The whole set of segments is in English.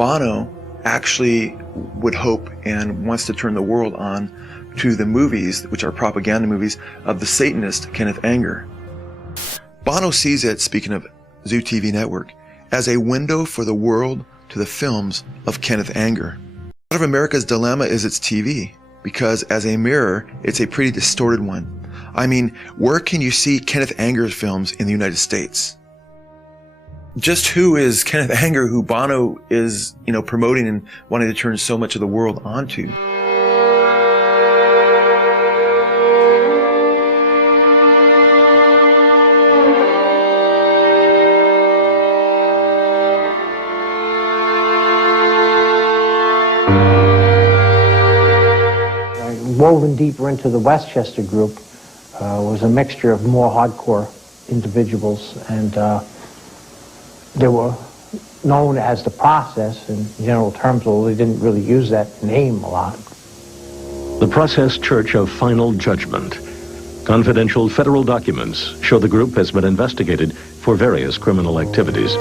Bono actually would hope and wants to turn the world on to the movies, which are propaganda movies, of the Satanist Kenneth Anger. Bono sees it, speaking of Zoo TV Network, as a window for the world to the films of Kenneth Anger. Part of America's dilemma is its TV, because as a mirror, it's a pretty distorted one. I mean, where can you see Kenneth Anger's films in the United States? Just who is Kenneth Anger, who Bono is, promoting and wanting to turn so much of the world onto? Woven deeper into the Westchester group was a mixture of more hardcore individuals, and they were known as the Process in general terms, although they didn't really use that name a lot. The Process Church of Final Judgment. Confidential federal documents show the group has been investigated for various criminal activities.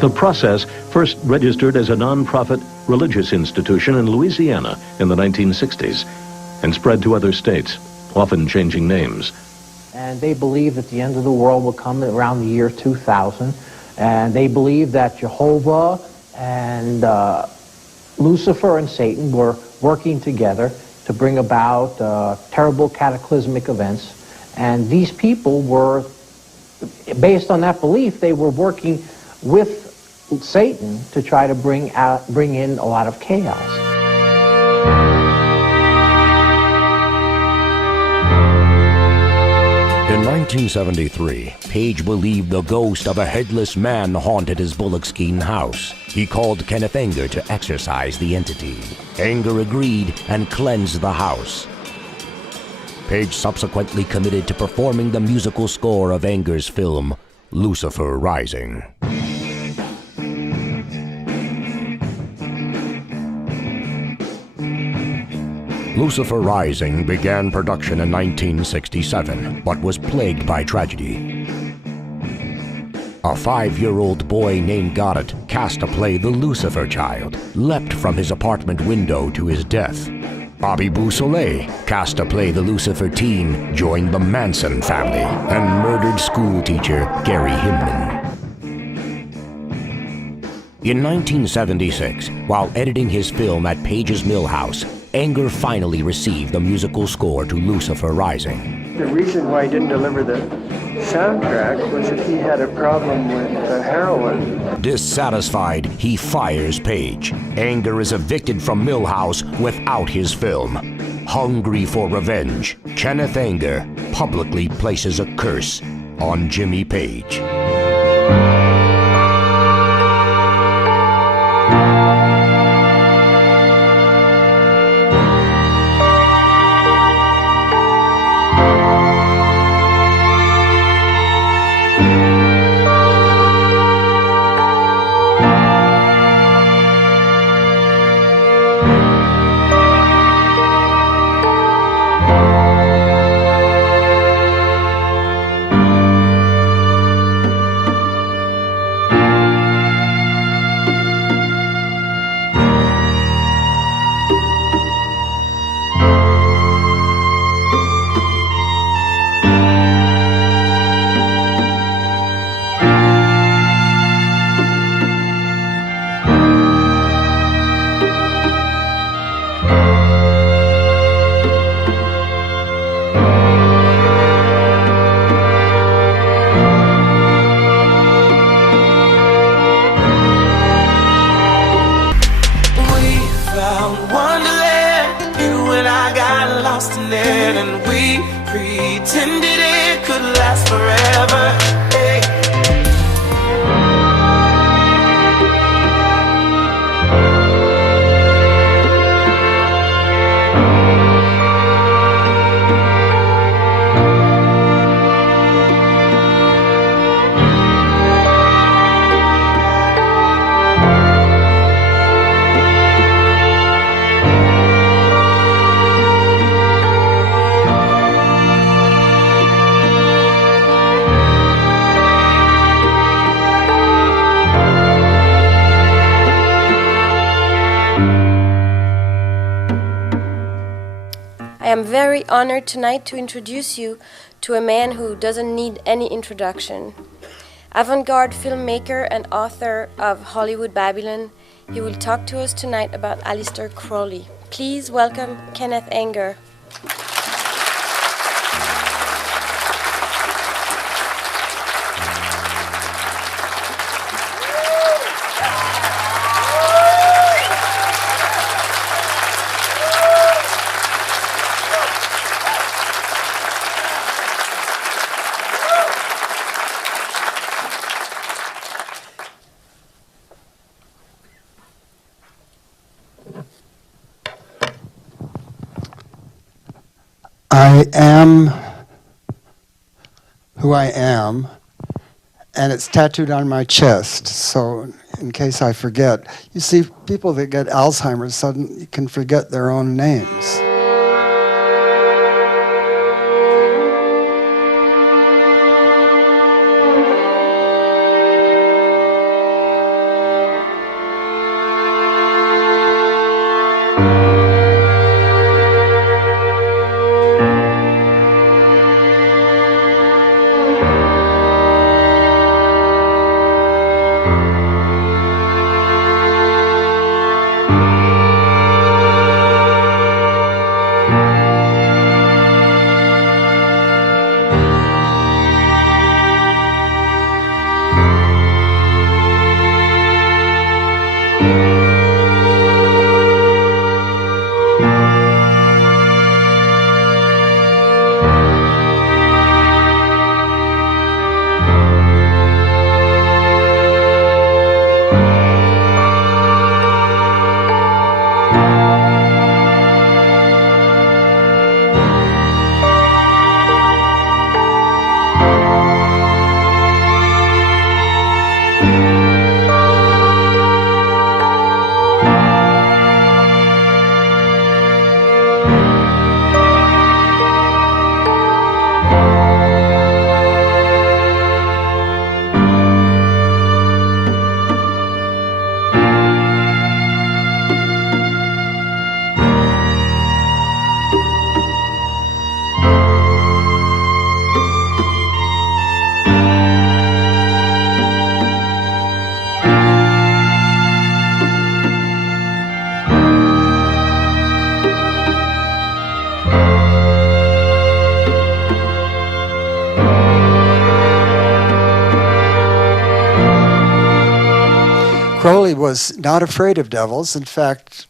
The Process first registered as a non-profit religious institution in Louisiana in the 1960s and spread to other states, often changing names. And they believed that the end of the world would come around the year 2000, and they believed that Jehovah and Lucifer and Satan were working together to bring about terrible cataclysmic events. And these people were, based on that belief, they were working with Satan to try to bring in a lot of chaos. In 1973, Page believed the ghost of a headless man haunted his Bullockskeene house. He called Kenneth Anger to exorcise the entity. Anger agreed and cleansed the house. Page subsequently committed to performing the musical score of Anger's film, Lucifer Rising. Lucifer Rising began production in 1967, but was plagued by tragedy. A 5-year-old boy named Goddard, cast to play the Lucifer Child, leapt from his apartment window to his death. Bobby Beausoleil, cast to play the Lucifer teen, joined the Manson family and murdered schoolteacher Gary Himman. In 1976, while editing his film at Page's Mill House, Anger finally received the musical score to Lucifer Rising. The reason why he didn't deliver the soundtrack was that he had a problem with heroin. Dissatisfied, he fires Page. Anger is evicted from Millhouse without his film. Hungry for revenge, Kenneth Anger publicly places a curse on Jimmy Page. am very honored tonight to introduce you to a man who doesn't need any introduction. Avant-garde filmmaker and author of Hollywood Babylon, he will talk to us tonight about Aleister Crowley. Please welcome Kenneth Anger. I am who I am, and it's tattooed on my chest, so in case I forget. You see, people that get Alzheimer's suddenly can forget their own names. Crowley was not afraid of devils. In fact,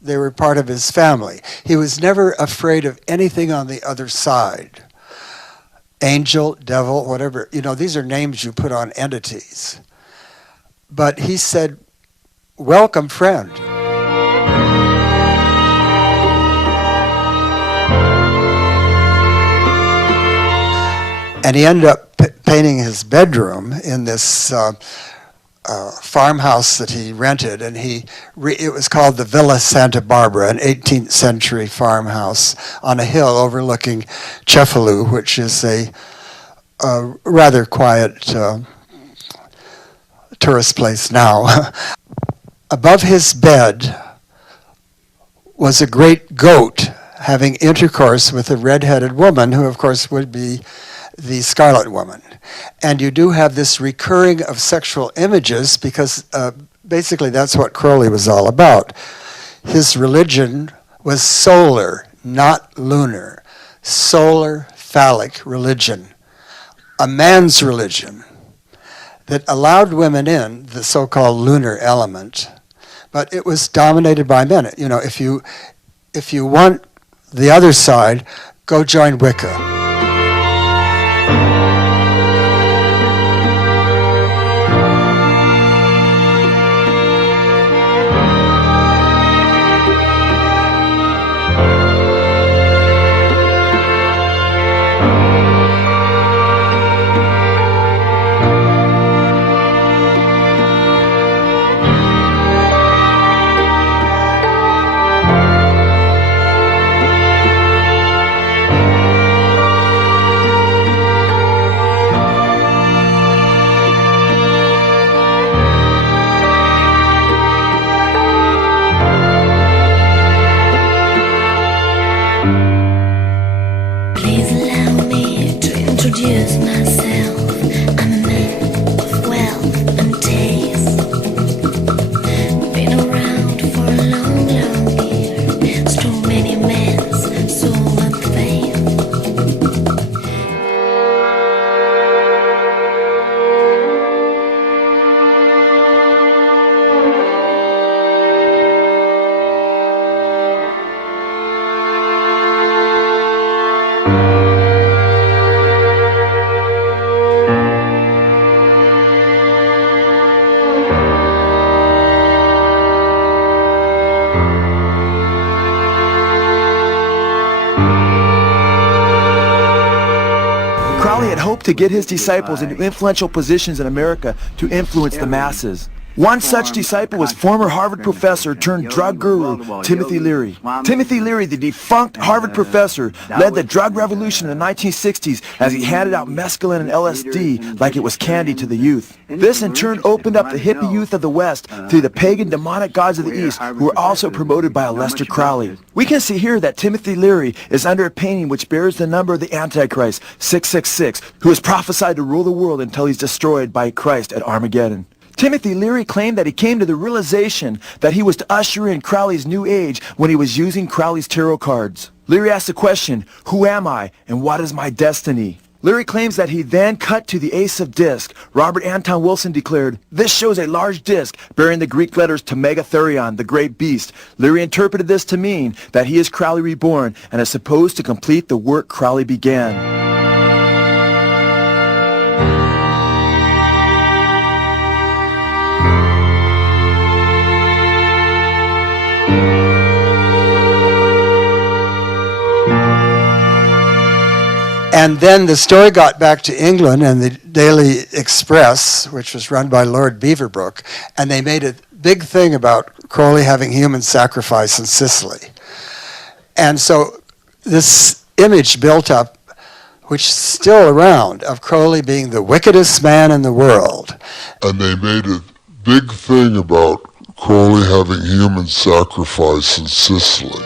they were part of his family. He was never afraid of anything on the other side. Angel, devil, whatever. You know, these are names you put on entities. But he said, welcome, friend. And he ended up painting his bedroom in this farmhouse that he rented, and it was called the Villa Santa Barbara, an 18th century farmhouse on a hill overlooking Cefalù, which is a rather quiet tourist place now. Above his bed was a great goat having intercourse with a red-headed woman, who of course would be the Scarlet Woman. And you do have this recurring of sexual images because basically that's what Crowley was all about. His religion was solar, not lunar. Solar, phallic religion. A man's religion that allowed women in, the so-called lunar element, but it was dominated by men. You know, if you want the other side, go join Wicca. hoped to get his disciples into influential positions in America to influence the masses. One such disciple was former Harvard professor turned drug guru Timothy Leary. Timothy Leary, the defunct Harvard professor, led the drug revolution in the 1960s as he handed out mescaline and LSD like it was candy to the youth. This in turn opened up the hippie youth of the West to the pagan demonic gods of the East, who were also promoted by Aleister Crowley. We can see here that Timothy Leary is under a painting which bears the number of the Antichrist, 666, who is prophesied to rule the world until he's destroyed by Christ at Armageddon. Timothy Leary claimed that he came to the realization that he was to usher in Crowley's new age when he was using Crowley's tarot cards. Leary asked the question, who am I and what is my destiny? Leary claims that he then cut to the Ace of Disc. Robert Anton Wilson declared, this shows a large disc bearing the Greek letters to Megatherion, the great beast. Leary interpreted this to mean that he is Crowley reborn and is supposed to complete the work Crowley began. And then the story got back to England and the Daily Express, which was run by Lord Beaverbrook, and they made a big thing about Crowley having human sacrifice in Sicily. And so this image built up, which is still around, of Crowley being the wickedest man in the world. And they made a big thing about Crowley having human sacrifice in Sicily.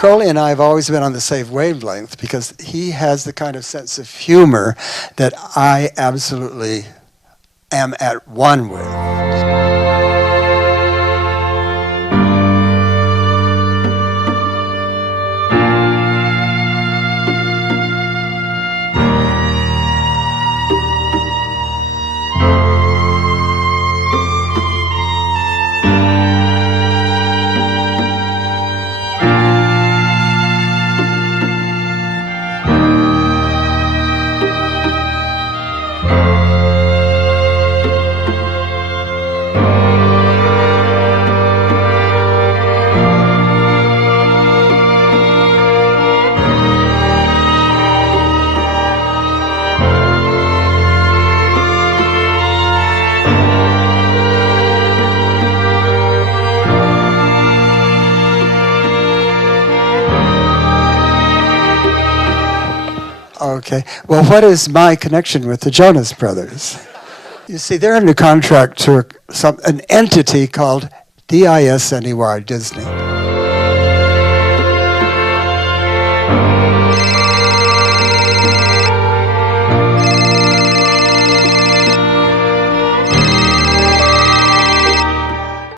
Crowley and I have always been on the same wavelength because he has the kind of sense of humor that I absolutely am at one with. Okay. Well, what is my connection with the Jonas Brothers? You see, they're under contract to an entity called DISNEY, Disney.